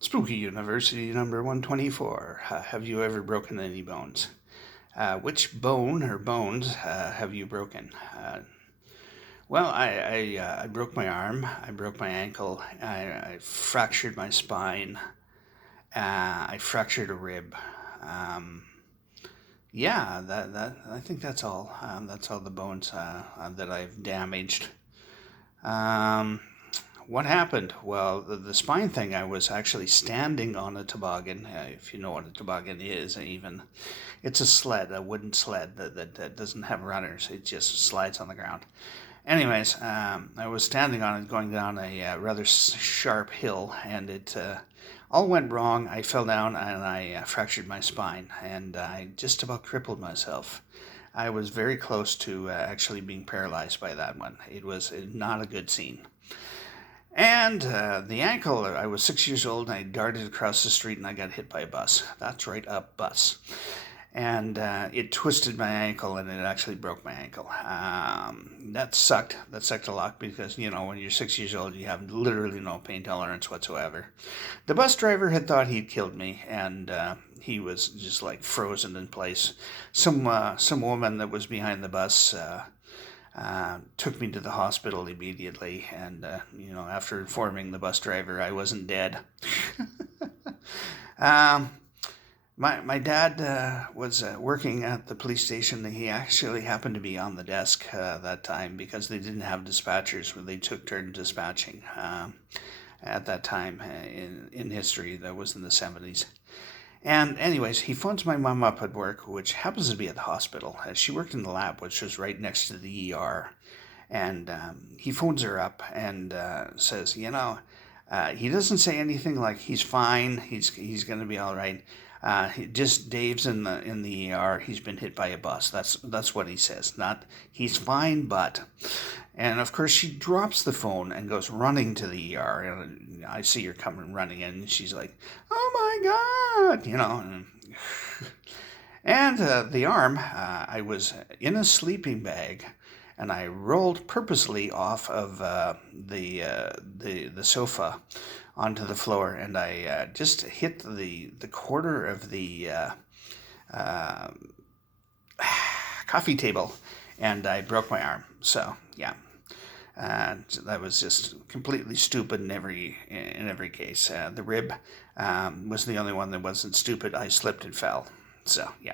Spooky University number 124. Have you ever broken any bones? Which bone or bones have you broken? I broke my arm. I broke my ankle. I fractured my spine. I fractured a rib. Um, I think that's all. That's all the bones that I've damaged. Um, what happened? Well, the spine thing, I was actually standing on a toboggan, if you know what a toboggan is, even. It's a sled, a wooden sled that doesn't have runners, it just slides on the ground. Anyways, I was standing on it going down a rather sharp hill, and it all went wrong. I fell down and I fractured my spine, and I just about crippled myself. I was very close to actually being paralyzed by that one. It was not a good scene. And the ankle, I was 6 years old and I darted across the street and I got hit by a bus. That's right, a bus. And it twisted my ankle and it actually broke my ankle. That sucked. That sucked a lot because, you know, when you're 6 years old, you have literally no pain tolerance whatsoever. The bus driver had thought he'd killed me, and he was just like frozen in place. Some woman that was behind the bus took me to the hospital immediately, and after informing the bus driver I wasn't dead. um, my dad was working at the police station. He actually happened to be on the desk that time because they didn't have dispatchers when they took turn dispatching at that time in history. That was in the 70s. And anyways, he phones my mom up at work, which happens to be at the hospital. She worked in the lab, which was right next to the ER. And he phones her up and says, he doesn't say anything like he's fine, he's going to be all right. Just Dave's in the ER. He's been hit by a bus. That's what he says. Not he's fine, but. And of course, she drops the phone and goes running to the ER. And I see her coming running in, and she's like, "Oh my God!" And the arm, I was in a sleeping bag, and I rolled purposely off of the sofa onto the floor, and I just hit the corner of the uh, coffee table, and I broke my arm. So yeah, that was just completely stupid in every case. The rib was the only one that wasn't stupid. I slipped and fell. So yeah.